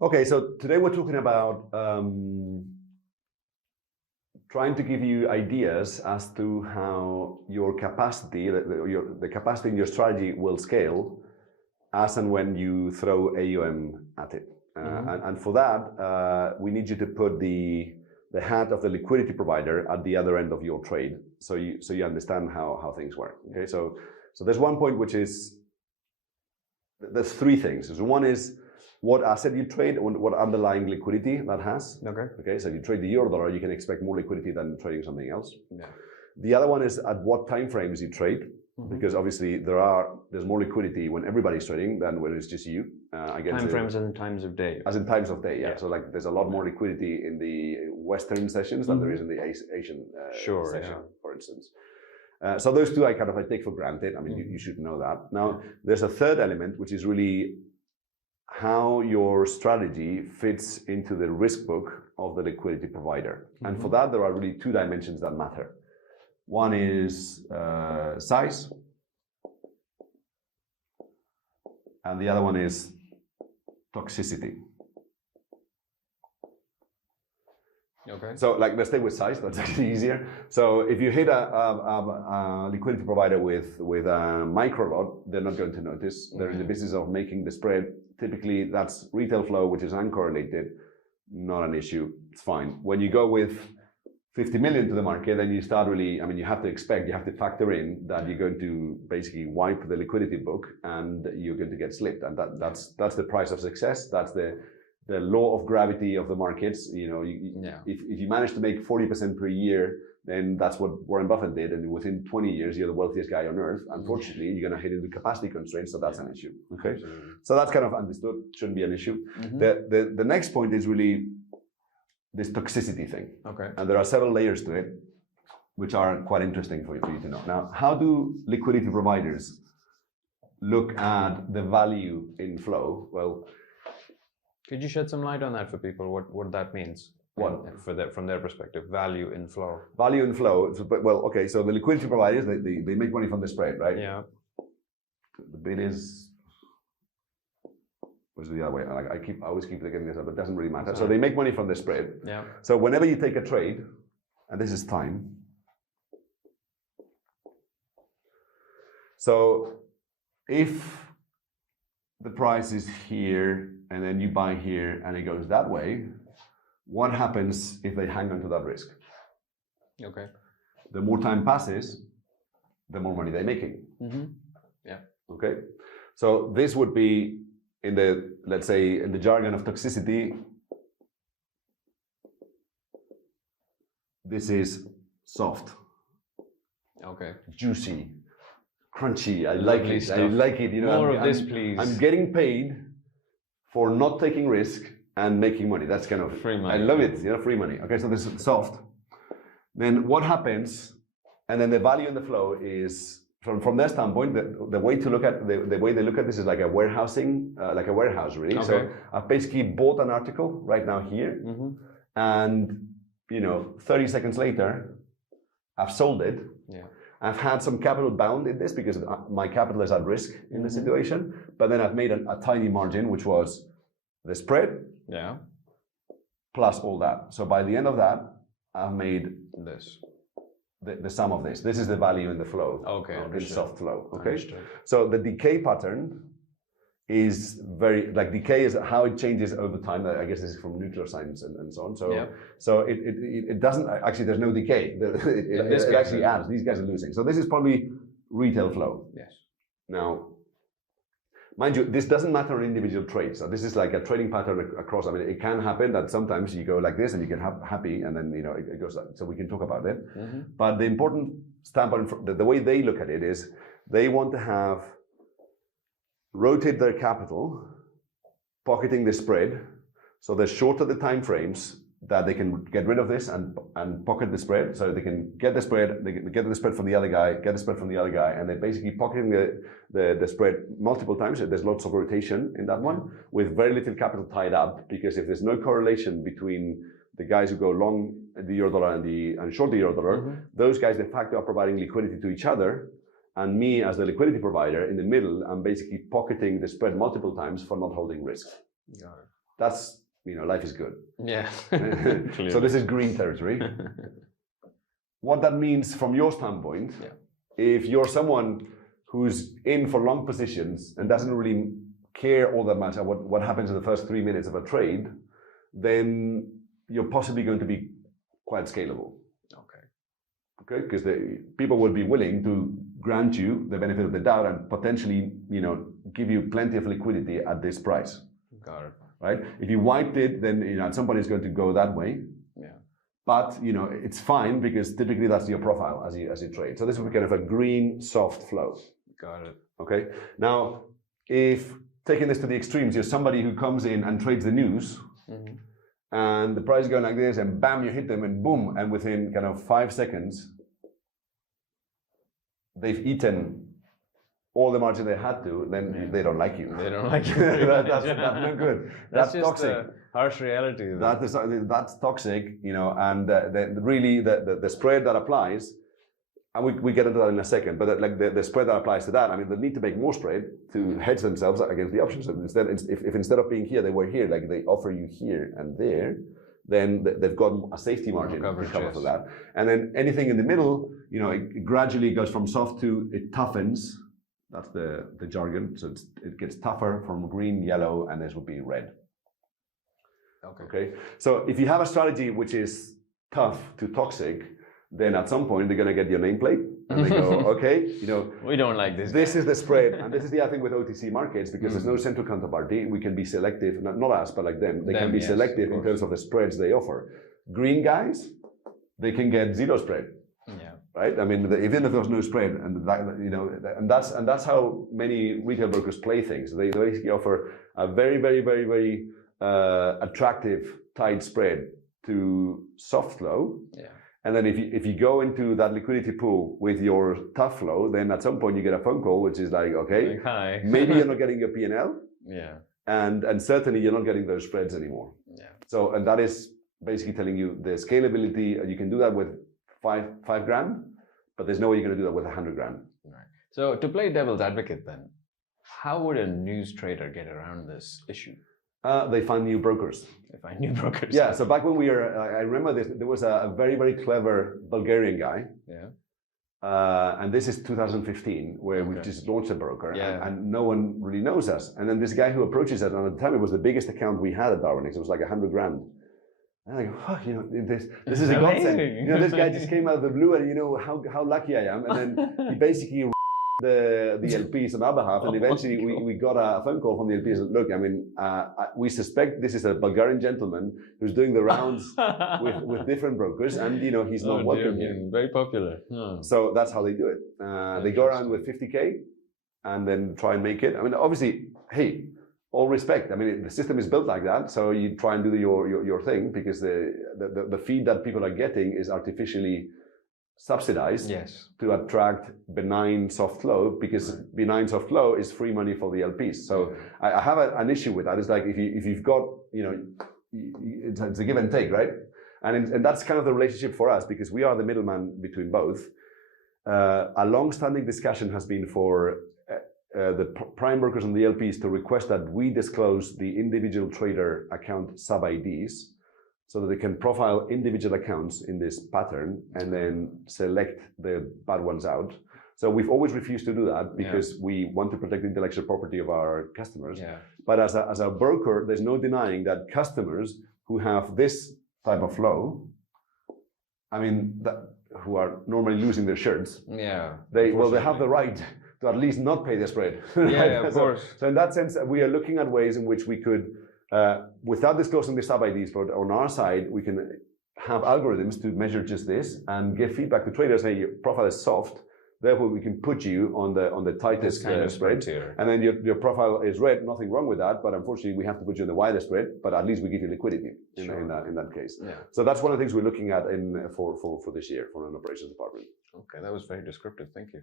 Okay, so today we're talking about trying to give you ideas as to how your capacity, the capacity in your strategy will scale as and when you throw AUM at it. And for that, we need you to put the hat of the liquidity provider at the other end of your trade, so you understand how things work. Okay, so there's one point which is, there's three things. So one is what asset you trade and what underlying liquidity that has. Okay. So if you trade the euro dollar, you can expect more liquidity than trading something else. Yeah. The other one is at what time frames you trade, because obviously there's more liquidity when everybody's trading than when it's just you. Time frames and times of day. As in times of day, yeah. So like there's a lot more liquidity in the Western sessions than there is in the Asian session, for instance. So those two I take for granted. I mean, you should know that. Now, there's a third element, which is really how your strategy fits into the risk book of the liquidity provider. And for that, there are really two dimensions that matter. One is size, and the other one is toxicity. Okay. So let's stay with size, that's actually easier. So if you hit a liquidity provider with a micro lot, they're not going to notice. They're in the business of making the spread. Typically, that's retail flow, which is uncorrelated, not an issue, it's fine. When you go with 50 million to the market, then you start really, you have to factor in that you're going to basically wipe the liquidity book and you're going to get slipped. And that's the price of success. That's the law of gravity of the markets. If you manage to make 40% per year, then that's what Warren Buffett did. And within 20 years, you're the wealthiest guy on earth. Unfortunately, you're going to hit into capacity constraints, so that's an issue. Okay, so that's kind of understood. Shouldn't be an issue. The next point is really this toxicity thing. Okay, and there are several layers to it, which are quite interesting for you to know. Now, how do liquidity providers look at the value in flow? Well, could you shed some light on that for people? What that means? What from their perspective, value in flow. Value in flow. Well, okay. So the liquidity providers, they make money from the spread, right? Yeah. The bid is. What's the other way? I always keep looking this up, but it doesn't really matter. So they make money from the spread. Yeah. So whenever you take a trade, and this is time. So if the price is here and then you buy here and it goes that way, what happens if they hang on to that risk? Okay. The more time passes, the more money they're making. Yeah. Okay. So this would be let's say in the jargon of toxicity, this is soft. Okay. Juicy. Crunchy. I like it. Stuff. I like it. More of this, please. I'm getting paid for not taking risk and making money. That's kind of free money. I love it. Free money. Okay, so this is soft. Then what happens? And then the value in the flow is from their standpoint. The way to look at the way they look at this is like a warehousing, like a warehouse, really. Okay. So I've basically bought an article right now here, and 30 seconds later, I've sold it. Yeah. I've had some capital bound in this because my capital is at risk in the situation, but then I've made a tiny margin, which was the spread, plus all that. So by the end of that, I've made this, the sum of this. This is the value in the flow. Okay, in soft flow. Okay, so the decay pattern is decay is how it changes over time. I guess this is from nuclear science and so on. So it doesn't actually. There's no decay. It actually adds. These guys are losing. So this is probably retail flow. Yes. Now, mind you, this doesn't matter on individual trades. So this is like a trading pattern across. I mean, it can happen that sometimes you go like this and you get happy, and then it goes. So we can talk about it. But the important standpoint, the way they look at it is, they want to have rotate their capital, pocketing the spread, so the shorter the time frames that they can get rid of this and pocket the spread, so they can get the spread, they can get the spread from the other guy, get the spread from the other guy, and they're basically pocketing the spread multiple times. There's lots of rotation in that one, with very little capital tied up, because if there's no correlation between the guys who go long the euro dollar and short the euro dollar, those guys de facto are providing liquidity to each other. And me, as the liquidity provider in the middle, I'm basically pocketing the spread multiple times for not holding risk. that's, life is good. Yeah. So this is green territory. What that means from your standpoint, if you're someone who's in for long positions and doesn't really care all that much about what happens in the first 3 minutes of a trade, then you're possibly going to be quite scalable. Okay, because people will be willing to grant you the benefit of the doubt and potentially, give you plenty of liquidity at this price. Got it. Right? If you wiped it, then at some point it's going to go that way. Yeah. But it's fine because typically that's your profile as you trade. So this would be kind of a green soft flow. Got it. Okay. Now, if taking this to the extremes, you're somebody who comes in and trades the news, and the price is going like this, and bam, you hit them, and boom, and within kind of 5 seconds, they've eaten all the margin they had to, then they don't like you. They don't like you. That's not good. That's just toxic. The harsh reality. That's toxic, and really the spread that applies, and we get into that in a second, but like the spread that applies to that, I mean, they need to make more spread to hedge themselves against the options. So if instead of being here, they were here, like they offer you here and there, then they've got a safety margin to cover for that. And then anything in the middle, it gradually goes from soft to it toughens. That's the jargon. So it gets tougher from green, yellow, and this will be red. Okay. So if you have a strategy which is tough to toxic, then at some point they're going to get your nameplate and they go, okay, we don't like this. This is the spread, and this is the other thing with OTC markets, because there's no central counterparty. We can be selective, not us, but like them. They can be selective in terms of the spreads they offer. Green guys, they can get zero spread. Yeah. Right. I mean, even if there's no spread, and that's how many retail brokers play things. They basically offer a very, very, very, very attractive tight spread to soft flow. Yeah. And then if you go into that liquidity pool with your tough flow, then at some point you get a phone call, which is like, okay, hi. Maybe you're not getting your P&L. Yeah. And certainly you're not getting those spreads anymore. Yeah. So, and that is basically telling you the scalability. You can do that with five grand, but there's no way you're going to do that with 100 grand. Right. So to play devil's advocate then, how would a news trader get around this issue? They find new brokers. They find new brokers. Yeah. So back when we were, I remember this. There was a very, very clever Bulgarian guy. Yeah. And this is 2015, where we just launched a broker, and no one really knows us. And then this guy who approaches us, and at the time it was the biggest account we had at Darwinex. It was like 100 grand. And I go, fuck, this is a godsend. This guy just came out of the blue, and how lucky I am. And then he basically the LPs on our behalf, and eventually we got a phone call from the LPs. Look, I mean, we suspect this is a Bulgarian gentleman who's doing the rounds with different brokers, and he's not welcome here. Very popular. So that's how they do it. They go around with 50K, and then try and make it. I mean, obviously, hey, all respect. I mean, the system is built like that, so you try and do your thing, because the feed that people are getting is artificially subsidized to attract benign soft flow, because benign soft flow is free money for the LPs. So I have an issue with that. It's like if you've got, it's a give and take, right? And that's kind of the relationship for us, because we are the middleman between both. A long-standing discussion has been for the prime brokers and the LPs to request that we disclose the individual trader account sub-IDs, so that they can profile individual accounts in this pattern and then select the bad ones out. So we've always refused to do that, because we want to protect the intellectual property of our customers. Yeah. But as a broker, there's no denying that customers who have this type of flow, I mean, who are normally losing their shirts, they have the right to at least not pay the spread. Yeah, of course. So in that sense, we are looking at ways in which we could, without disclosing the sub-IDs, but on our side, we can have algorithms to measure just this and give feedback to traders. Hey, your profile is soft, therefore we can put you on the tightest kind of spread. And then your profile is red, nothing wrong with that, but unfortunately we have to put you in the widest spread, but at least we give you liquidity in that case. Yeah. So that's one of the things we're looking at for this year for an operations department. Okay, that was very descriptive. Thank you.